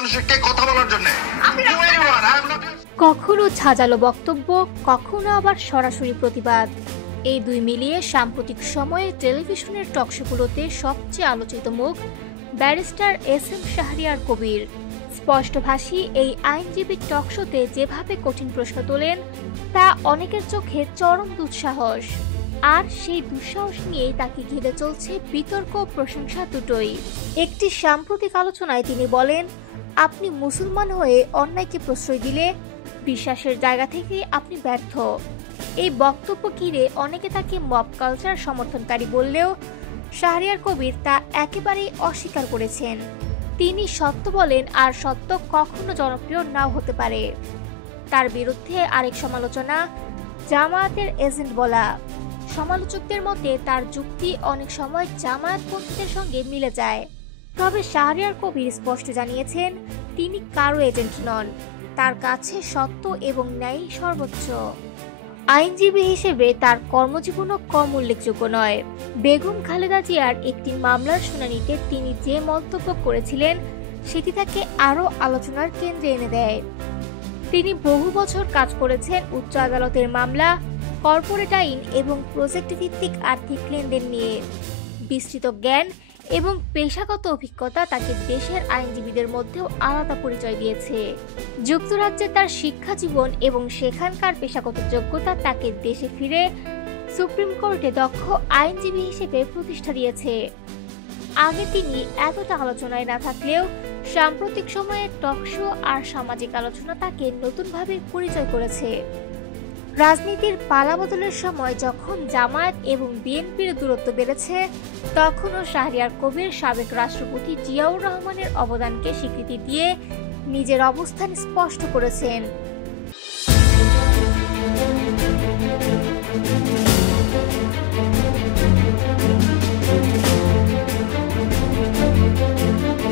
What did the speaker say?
মানুষকে কথা বলার জন্য। কখনো ঝাঁঝালো বক্তব্য, কখনো আবার সরাসরি প্রতিবাদ। এই দুই মিলিয়ে সাম্প্রতিক সময়ে টেলিভিশনের টকশোগুলোতে সবচেয়ে আলোচিত মুখ ব্যারিস্টার এস.এম. শাহরিয়ার কবির। স্পষ্টভাষী এই আইনজীবী টকশোতে যেভাবে কঠিন প্রশ্ন তোলেন তা অনেকের চোখে চরম দুঃসাহস, আর সেই দুঃসাহস নিয়েই তাকে ঘিরে চলছে বিতর্ক প্রশংসা দুটোই। একটি সাম্প্রতিক আলোচনায় তিনি বলেন, আপনি মুসলমান হয়ে অন্যায়কে প্রশ্রয় দিলে বিশ্বাসের জায়গা থেকে আপনি ব্যর্থ। এই বক্তব্য ঘিরে অনেকে তাকে মব কালচার সমর্থনকারী বললেও শাহরিয়ার কবির তা একেবারেই অস্বীকার করেছেন। তিনি সত্য বলেন, আর সত্য কখনো জনপ্রিয় নাও হতে পারে। তার বিরুদ্ধে আরেক সমালোচনা জামায়াতের এজেন্ট বলা। সমালোচকদের মতে তার যুক্তি অনেক সময় জামায়াতপন্থীদের সঙ্গে মিলে যায়। তবে শাহরিয়ার কবির স্পষ্ট জানিয়েছেন, তিনি কারো এজেন্ট নন, তার কাছে সত্য এবং ন্যায় সর্বোচ্চ। আইনজীবী হিসেবে তার কর্মজীবনও কম উল্লেখযোগ্য নয়। বেগম খালেদা জিয়ার একটি মামলার শুনানিতে তিনি যে মন্তব্য করেছিলেন সেটি তাকে আরও আলোচনার কেন্দ্রে এনে দেয়। তিনি বহু বছর কাজ করেছেন উচ্চ আদালতের মামলা, কর্পোরেট আইন এবং প্রজেক্ট ভিত্তিক আর্থিক লেনদেন নিয়ে। বিস্তৃত জ্ঞান এবং পেশাগত অভিজ্ঞতা তাকে দেশের আইনজীবীদের মধ্যেও আলাদা পরিচয় দিয়েছে। যুক্তরাজ্যে তার শিক্ষা জীবন এবং সেখানকার পেশাগত যোগ্যতা তাকে দেশে ফিরে সুপ্রিম কোর্টে দক্ষ আইনজীবী হিসেবে প্রতিষ্ঠা দিয়েছে। আগে তিনি এতটা আলোচনায় না থাকলেও সাম্প্রতিক সময়ে টকশো আর সামাজিক আলোচনা তাকে নতুনভাবে পরিচয় করেছে। রাজনীতির পালাবদলের সময় যখন জামায়াত এবং বিএনপির দূরত্ব বেড়েছে, তখনও শাহরিয়ার কবির সাবেক রাষ্ট্রপতি জিয়াউর রহমানের অবদানকে স্বীকৃতি দিয়ে নিজের অবস্থান স্পষ্ট করেছেন।